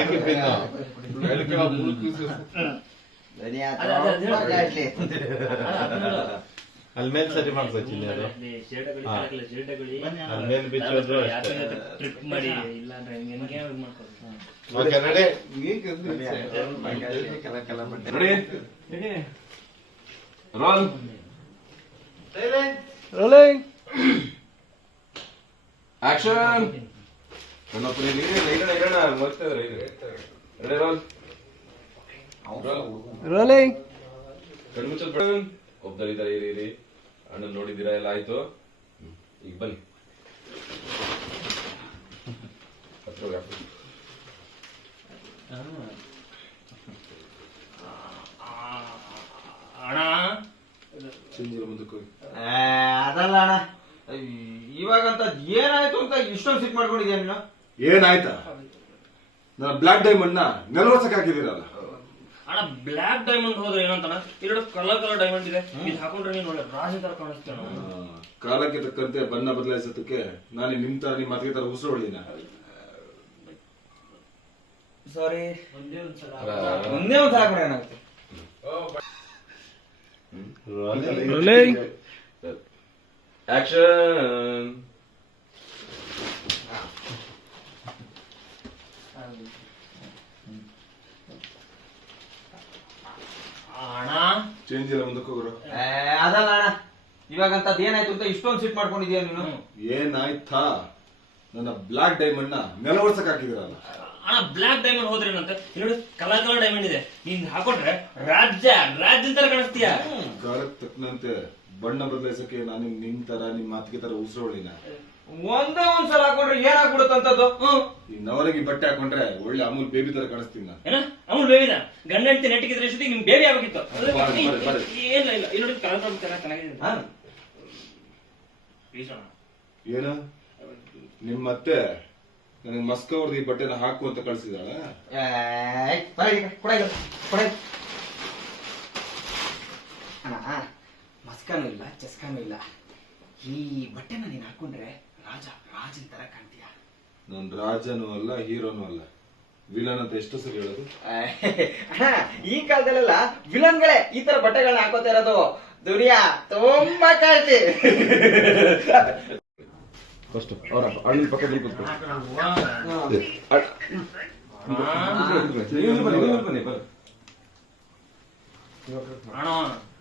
ಹಾಕಿ pin ಅಲ್ಲಿ ಮೇಲೆ ಸರಿ ಮಾಡ್ಸಚ್ಚಿನಿ ಅದು ಅಲ್ಲಿ ಮೇಲೆ ಬಿಚ್ಚೋದು okay ready roll rolling action Kannappa ಇರೋಣ ಮರ್ತೇವ್ರೆ ರೆಡಿ ರೋಲ್ ರೋಲಿಂಗ್ ಕಣ್ಮುಚ್ಚದ್ ಒಬ್ಬರಿದ್ದಾರೆ ಇರಿ ಅಣ್ಣನ್ ನೋಡಿದ್ದೀರಾ ಎಲ್ಲ ಆಯ್ತು ಈಗ ಬನ್ನಿ ಹತ್ರ ಅದಲ್ಲ ಅಣ್ಣ ಇವಾಗಂತ ಏನಾಯ್ತು ಅಂತ ಇಷ್ಟೊಂದು ಸಿಟ್ ಮಾಡ್ಕೊಂಡಿದ್ಯಾ ನೀನು? ಏನಾಯ್ತಾ ನನ್ನ ಬ್ಲಾಕ್ ಡೈಮಂಡ್ ನ ನೆಲವರ್ಸಕ್ ಹಾಕಿದಿರಲ್ಲ. ಅಣ್ಣ ಬ್ಲಾಕ್ ಡೈಮಂಡ್ ಹೋದ್ರೆ ಏನಂತಾನ ಎರಡು ಕಲರ್ ಡೈಮಂಡ್ ಇದೆ ಇದು ಹಾಕೊಂಡ್ರೆ ನೀನು ಒಳ್ಳೆ ರಾಜ ತರ ಕಾಣಿಸ್ತೇನೆ. ಕಾಲಕ್ಕೆ ತಕ್ಕಂತೆ ಬಣ್ಣ ಬದಲಾಯಿಸೋದಕ್ಕೆ ನಾನು ನಿಮ್ ತರ ನಿಮ್ ಮತ್ಗೆ ತರ ಉಸಿರು ಹೊಡಿನ. ಸಾರಿ ಒಂದೇ ಒಂದ್ಸಲ ಕೂಡ ಏನಾಗುತ್ತೆ ರೋಲಿಂಗ್ ಆಕ್ಷನ್ ಅಣ್ಣ ಚೇಂಜ್ ಇಲ್ಲ ಮುಂದಕ್ಕೆ ಹೋಗ್ರು. ಅದಲ್ಲ ಅಣ್ಣ ಇವಾಗಂತ ಏನಾಯ್ತು ಅಂತ ಇಷ್ಟೊಂದು ಸಿಟ್ ಮಾಡ್ಕೊಂಡಿದ್ಯಾ ನೀನು? ಏನಾಯ್ತಾ ನನ್ನ ಬ್ಲಾಕ್ ಡೈಮಂಡ್ ನ ನೆಲವರ್ಸಕ್ ಹಾಕಿದಿರಲ್ಲ. ಅಣ್ಣ ಬ್ಲಾಕ್ ಡೈಮಂಡ್ ಹೋದ್ರೆ ಏನಂತ ಎರಡು ಕಲರ್ ಡೈಮಂಡ್ ಇದೆ ನೀನ್ ಹಾಕೊಂಡ್ರೆ ರಾಜ್ಯ ತರ ಕಾಣಿಸ್ತೀಯ. ಕಾಲಕ್ಕೆ ತಕ್ಕಂತೆ ಬಣ್ಣ ಬದಲಾಯಿಸಕ್ಕೆ ನಾನು ನಿಮ್ ತರ ನಿಮ್ ಮಾತಿಗೆ ತರ ಉಸಿರು ಹೊಡಿನ. ಒಂದೇ ಒಂದ್ಸಲ ಹಾಕೊಂಡ್ರೆ ಏನಾಗ್ಬಿಡುತ್ತಂತದ್ದು? ಈ ನವರಗಿ ಬಟ್ಟೆ ಹಾಕೊಂಡ್ರೆ ಒಳ್ಳೆ ಅಮೂಲ್ ಬೇಬಿ ತರ ಕಾಣಿಸ್ತೀನಿ ನಾನು. ಏನ ಅವನು ಬೇಬಿನ ಗಂಡ ಹೆಂಡತಿ ನೆಟ್ಟಿಗಿದ್ರೆ ಅಷ್ಟೊತ್ತಿಗೆ ನಿಮ್ ಬೇಬಿ ಆಗ್ಬೇಕಿತ್ತು. ಏನಿಲ್ಲ ಇಲ್ಲ ಇಲ್ಲಿ ಕಲರ್ ಚೆನ್ನಾಗಿದೆ. ಏನು ನಿಮ್ ಮತ್ತೆ ನನಗೆ ಮಸ್ಕ ಹೊಡೆದು ಈ ಬಟ್ಟೆನ ಹಾಕು ಅಂತ ಕಳ್ಸಿದಾಳ. ಮಸ್ಕಾನು ಇಲ್ಲ ಚಸ್ಕಾನು ಇಲ್ಲ. ಈ ಬಟ್ಟೆನ ನೀನ್ ಹಾಕೊಂಡ್ರೆ ರಾಜನ್ ತರ ಕಾಣ್ತೀಯ. ನಾನ್ ರಾಜನೂ ಅಲ್ಲ ಹೀರೋನು ಅಲ್ಲ, ವಿಲನ್ ಅಂತ ಎಷ್ಟು ಸರಿ ಹೇಳೋದು? ಈ ಕಾಲದಲ್ಲೆಲ್ಲ ವಿಲನ್ಗಳೇ ಈ ತರ ಬಟ್ಟೆಗಳನ್ನ ಹಾಕೋತಾ ಇರೋದು. ದುನಿಯಾ ತುಂಬಾ ಕಾಳ್ತಿ. ಫಸ್ಟ್ ಅವ್ರ ಅಣ್ಣ ಪಕ್ಕದಲ್ಲಿ ಕೂತ್ಕೊಳ್ಳಿ. ಬನ್ನಿ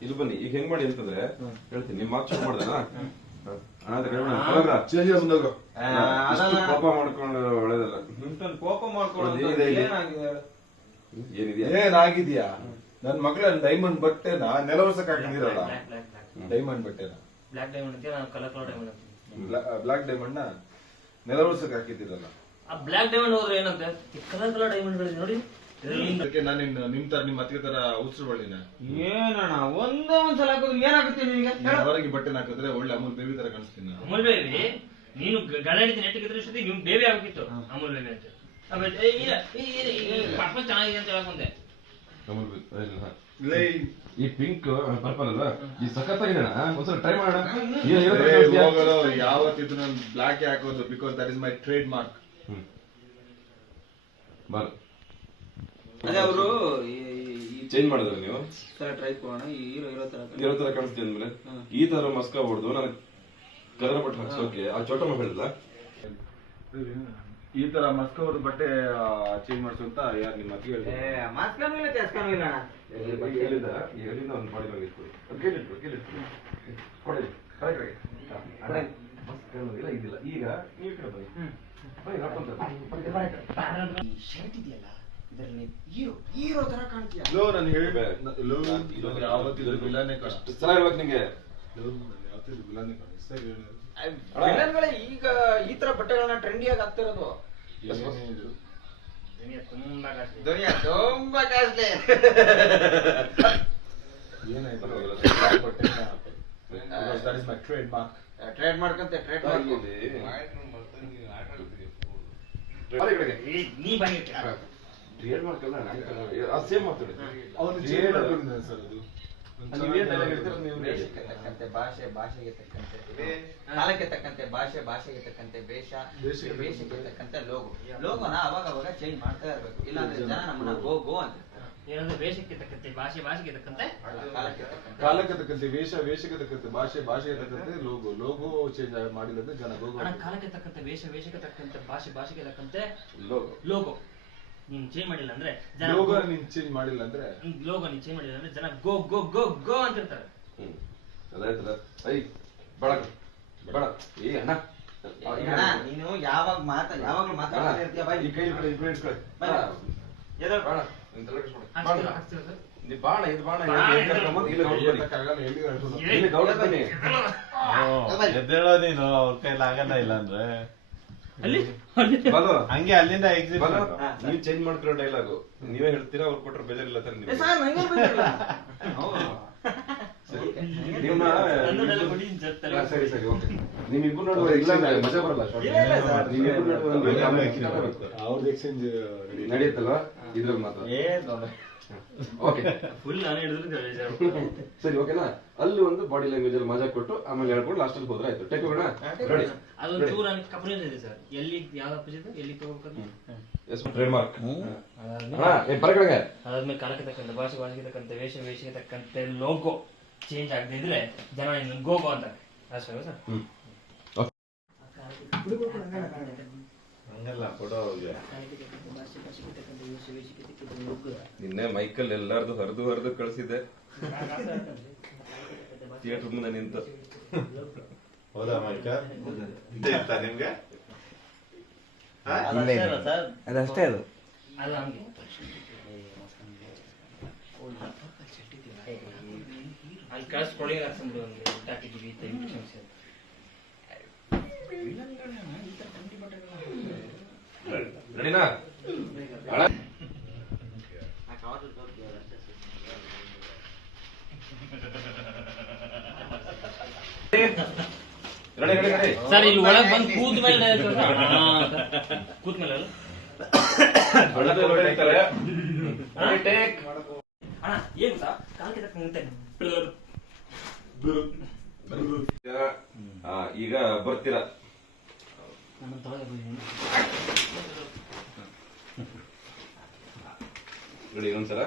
ಇಲ್ಲಿ ಬನ್ನಿ. ಈಗ ಹೆಂಗ್ ಮಾಡಿ ಅಂತಂದ್ರೆ ಹೇಳ್ತೀನಿ, ನಿಮ್ ಮಾತು ಶುರು ಮಾಡ್ದನ ಕೋಪ ಮಾಡ್ಕೊಂಡು ಒಳ್ಳೇದಲ್ಲ. ಕೋಪ ಮಾಡ್ಕೊಳ್ಳೋದು ಏನಾಗಿದ್ಯಾ? ನನ್ ಮಗಳ ಡೈಮಂಡ್ ಬಟ್ಟೆನ ನೆಲವರ್ಸಕ್ ಹಾಕಿದಿರಲ್ಲ. ಡೈಮಂಡ್ ಬಟ್ಟೆನ ಬ್ಲಾಕ್ ಡೈಮಂಡ್ ಅಂತ ಕಲರ್ ಡೈಮಂಡ್ ಬ್ಲಾಕ್ ಡೈಮಂಡ್ ನ ನೆಲವರ್ಸಕ್ ಹಾಕಿದಿರಲ್ಲ. ಆ ಬ್ಲಾಕ್ ಡೈಮಂಡ್ ಹೋದ್ರೆ ಏನಂತ ಕಲರ್ ಡೈಮಂಡ್ ನೋಡಿ. ಅದಕ್ಕೆ ನಾನು ನಿಮ್ ತರ ನಿಮ್ ಮತ್ತಿಗೆ ತರ ಉಸಿರು ಹೊಡಿನ. ಏನಣ್ಣ ಒಂದೇ ಒಂದ್ಸಲ ಹಾಕಿದ್ರೆ ಏನಾಗುತ್ತೆ ನಿನಗೆ? ಹೊರಗೆ ಬಟ್ಟೆನ ಹಾಕಿದ್ರೆ ಒಳ್ಳೆ ಅಮೂಲ್ ಬೇಬಿ ತರ ಕಾಣಿಸ್ತೀನಿ ನಾನು. ಅಮೂಲ್ ಬೇಬಿ ನೀನು ಗಂಡ ಹೆಂಡತಿ ನೆಟ್ಟಿಗಿದ್ರೆ ಅಷ್ಟೊತ್ತಿಗೆ ನಿಮ್ ಬೇಬಿ ಆಗ್ಬೇಕಿತ್ತು. ಅಮೂಲ್ ಬೇಬಿ ಅಂತ ಚೆನ್ನಾಗಿದೆ ಅಂತ ಹೇಳಕೊಂಡೆ. ಈ ಪಿಂಕ್ ಪರ್ಪಲ್ ಅಲ್ಲ, ಈ ಸಖತ್ತಾಗಿದೆ. ಒಂದ್ಸಲ ಟ್ರೈ ಮಾಡೋಣ. ಯಾವತ್ತಿದ್ರು ನಾನು ಬ್ಲಾಕ್ ಹಾಕೋದು, because that is my trade mark. Bar ಅದೇ ಅವರು ಚೇಂಜ್ ಮಾಡಿದ್ರೆ ನೀವು ಟ್ರೈ ಮಾಡೋಣ. ಇರೋ ತರ ಕಾಣಿಸ್ತೀನಿ ಅಂದ್ಮೇಲೆ ಈ ತರ ಮಸ್ಕ ಹೊಡೆದು ನನಗೆ ಕಲರ್ ಬಟ್ಟೆ ಹಾಕ್ಸೋಕೆ ಆ ಚೋಟಮ್ಮ ಹೇಳಿದ್ಲ ಈ ತರ ಮಸ್ಕ ಹೊಡೆದು ಬಟ್ಟೆ ಚೇಂಜ್ ಮಾಡ್ಸು ಅಂತ ಯಾರು ನಿಮ್ಮ ಮತ್ತಿಗೆ ಹೇಳಿದ್ರು? ಮಾಸ್ಕಾನು ಇಲ್ಲ ಚಸ್ಕಾನು ಇಲ್ಲ ಅಣ್ಣ. ಎಲ್ಲಿಂದ ಒಂದು ಮಾಡಿ ಹೋಗಿಟ್ಕೊಡಿ. ಕೊಡಿ ಮಸ್ಕನು ಇಲ್ಲ ಇದಿಲ್ಲ. ಈಗ ನೀವು ಕಡೆ ಬನ್ನಿ. ಶರ್ಟ್ ಇದೆಯಲ್ಲ ಇದರಲ್ಲಿ ಹೀರೋ ತರ ಕಾಣ್ತೀಯ. ಲೋ ನಾನು ಹೇಳಿದೆ ಯಾವತ್ತಿದ್ರು ವಿಲನೇ ಕಷ್ಟ. ಸಲ ಹೇಳ್ಬೇಕು ನಿಂಗೆ. ಯಾವತ್ತಿದ್ರು ವಿಲನೇ ಕಷ್ಟ. ವಿಲನ್ಗಳೇ ಈಗ ಈ ತರ ಬಟ್ಟೆಗಳನ್ನ ಟ್ರೆಂಡಿಯಾಗಿ ಆಗ್ತಿರೋದು. ದುನಿಯಾ ತುಂಬಾ ಕಾಸ್ಟ್ಲಿ. ಏನಾಯ್ತು? That is my trademark. Trade ಮಾಡ್ಕಂತೆ ಟ್ರೇಡ್ ಮಾರ್ಕ್. ನೀ ಬಂದಿರ್ತೀಯ ಟ್ರೇಡ್ ಮಾರ್ಕ್ ಅಲ್ಲ, ಸೇಮ್ ಮಾತಾಡಿ. ಅವನು ಸರ್ ಅದು ನೀವೇನ್ dialogue ಹೇಳ್ತೀರೋ ನೀವು ಹೇಳಿ. ವೇಷಕ್ಕೆ ತಕ್ಕಂತೆ ಭಾಷೆ, ಭಾಷೆಗೆ ತಕ್ಕಂತೆ ಕಾಲಕ್ಕೆ ತಕ್ಕಂತೆ ಭಾಷೆ, ಭಾಷೆಗೆ ತಕ್ಕಂತೆ ವೇಷ, ವೇಷಕ್ಕೆ ತಕ್ಕಂತೆ ಲೋಗೋನ ಅವಾಗ ಚೇಂಜ್ ಮಾಡ್ತಾ ಇರ್ಬೇಕು. ಇಲ್ಲಾಂದ್ರೆ ಜನ ನಮ್ಮನ್ನ ಗೋ ಗೋ ಅಂತ ಏನಂದ್ರೆ ವೇಷಕ್ಕೆ ತಕ್ಕಂತೆ ಭಾಷೆ, ಭಾಷೆಗೆ ತಕ್ಕಂತೆ ಕಾಲಕ್ಕೆ ತಕ್ಕಂತೆ ಕಾಲಕ್ಕೆ ತಕ್ಕಂತೆ ವೇಷ, ವೇಷಕ್ಕೆ ತಕ್ಕಂತೆ ಭಾಷೆ, ಭಾಷೆಗೆ ತಕ್ಕಂತೆ ಲೋಗೋ ಚೇಂಜ್ ಮಾಡಿಲ್ಲ ಅಂದ್ರೆ ಜನ ಲೋಗೋ ಅಣ್ಣ ಕಾಲಕ್ಕೆ ತಕ್ಕಂತೆ ವೇಷ, ವೇಷಕ್ಕೆ ತಕ್ಕಂತೆ ಭಾಷೆ, ಭಾಷೆಗೆ ತಕ್ಕಂತೆ ಲೋಗೋ. ಲೋಗೋ ನೀನ್ ಚೇಂಜ್ ಮಾಡಿಲ್ಲ ಅಂದ್ರೆ ಜನ ಲೋಗೋ ನೀನ್ ಚೇಂಜ್ ಮಾಡಿಲ್ಲ ಅಂದ್ರೆ ಲೋಗೋ ನೀನ್ ಚೇಂಜ್ ಮಾಡಿಲ್ಲ ಅಂದ್ರೆ ಜನ ಗೋ ಗೋ ಗೋ ಗೋ ಅಂತ ಇರ್ತಾರೆ. ಅದಾಯ್ತಲ್ಲ. ಐ ಬೇಡ ಬೇಡ ಏ ಅಣ್ಣ ಅಣ್ಣ, ನೀನು ಯಾವಾಗ್ಲೂ ಮಾತಾಡ್ತಾ ಇರ್ತೀಯ ಬಾಯ್. ಈ ಕೈ ಈ ಕಡೆ ಇಟ್ಕೊಳ್ಳಿ. ಬಾಯ್. ಎದ್ದೇಳು. ಬೇಡ ನೀನ್ ತಲೆ ಕೆಡಿಸ್ಬೇಡ. ಹಾಕ್ಸ್ತೀರಾ, ಹಾಕ್ಸ್ತೀರಾ ಸರ್? ನೀ ಬಾಣ ಇದು ಬಾಣ ಬಾಣ, ಇಲ್ಲಿ ಕರ್ಕೊಂಬಂದು ಇಲ್ಲಿ ಗೌಡ ಬನ್ನಿ. ಆಗಲ್ಲ, ಎಲ್ಲಿ ಹೇಳ್ಸೋದು? ಇಲ್ಲಿ ಗೌಡ ಬನ್ನಿ. ಎದ್ದೇಳೋ ನೀನು ಅವ್ರ ಕೈಲಿ ಆಗಲ್ಲ ಇಲ್ಲ ಅಂದ್ರೆ ಅಲ್ಲಿ ಬಾಲು ಹಂಗೆ ಅಲ್ಲಿಂದ ಎಕ್ಸಿಟ್ ಬಾಲು ನೀವು ಚೇಂಜ್ ಮಾಡ್ತಿರೋ ಡೈಲಾಗು ನೀವೇ ಹೇಳ್ತೀರಾ ಅವ್ರು ಕೊಟ್ಟರೆ ಬೇಜಾರಿಲ್ಲ ತಾನೆ ಏ ನಿಮ್ಗೆ ಸಾರ್, ನಂಗೆ ಬಂದಿರಲ್ಲ. ನಿಮ್ಮ ಕನ್ನಡದಲ್ಲಿ ಕೊಡಿ, ಜೊತೆಲಿ. ಸರಿ ಸರಿ ಓಕೆ ನಿಮ್ಮಿಬ್ರು ನಡುವೆ exchange ಮಜಾ ಬರಲ್ಲ ಇಲ್ಲ ಸರ್. ನಿಮ್ಮಿಬ್ರು ನಡುವೆ ಒಂದು ಕಾಮೆಂಟ್ ಅವ್ರದ್ದು ಎಕ್ಸ್ಚೇಂಜ್ ನಡೆಯುತ್ತಲ್ವಾ ಇದ್ರಲ್ಲಿ ಮಾತ್ರ ಓಕೆ ಫುಲ್ ನಾನು ಹಿಡಿದ್ರೆ ಬೇಜಾರು. ಸರಿ ಓಕೆನಾ ಅಲ್ಲಿ ಒಂದು ಬಾಡಿ ಲ್ಯಾಂಗ್ವೇಜ್ ಅಲ್ಲಿ ಮಜಾ ಕೊಟ್ಟು ಆಮೇಲೆ ಹೇಳ್ಕೊಂಡು ಲಾಸ್ಟ್ ಅಲ್ಲಿ ಹೋದ್ರೆ ಆಯ್ತು. ಟೇಕ್ ಹೋಗೋಣ ರೆಡಿ ಅದೊಂದು ಚೂರು ನನಗೆ ಕನ್ಫ್ಯೂಷನ್ ಇದೆ ಸರ್. ಎಲ್ಲಿ ಯಾವ ಅಪೋಸಿಟ್ ಎಲ್ಲಿ ತಗೋಬೇಕಂತ. ಎಸ್ ಟ್ರೇಡ್ ಮಾರ್ಕ್ ಹಾ ಏ ಬರಕಡೆಗೆ ಅದಾದ್ಮೇಲೆ ಕಾಲಕ್ಕೆ ತಕ್ಕಂತೆ ಭಾಷೆ, ಭಾಷೆಗೆ ತಕ್ಕಂತೆ ವೇಷ, ವೇಷಕ್ಕೆ ತಕ್ಕಂತೆ ಲೋಗೋ ಚೇಂಜ್ ಆಗದೆ ಇದ್ರೆ ಜನ ಇನ್ನು ಗೋಗೋ ಅಂತಾರೆ. ಅಷ್ಟೇ ಸರ್. ಹಂಗಲ್ಲ ಕೊಡೋ ಅವ್ರಿಗೆ ನಿನ್ನೆ ಮೈಕಲ್ ಎಲ್ಲಾರ್ದು ಹರಿದು ಕಳಿಸಿದ್ದೆ ಥಿಯೇಟರ್ ಮುಂದೆ ನಿಂತು. ಹೌದಾ ಮೈಕ ಇದೇ ಇತ್ತ ನಿಮ್ಗೆ ಅದಷ್ಟೇ ಅದು. ಅಲ್ಲ ಹಂಗೆ ಅಲ್ಲಿ ಕಳಿಸ್ಕೊಳ್ಳಿ ಹಾಕ್ಸಂಬಿಡು ಒಂದು ಹಾಕಿದ್ದೀವಿ ರೆಡಿನಾ ರೆಡಿ ರೆಡಿ ರೆಡಿ ಸರ್ ಇಲ್ಲಿ ಒಳಗೆ ಬಂದು ಕೂತ ಮೇಲೆ ಕೂತ ಮೇಲೆ ಅಲ್ಲ ಟೇಕ್ ಅಣ್ಣ ಏನು ಸರ್ ಕಾಲಕ್ಕೆ ತಕ್ಕಂತೆ ಈಗ ಬರ್ತೀರಾ ನನ್ನ ತೊಳೆದ ರೆಡಿ ಇನ್ನೊಂದ್ಸಲ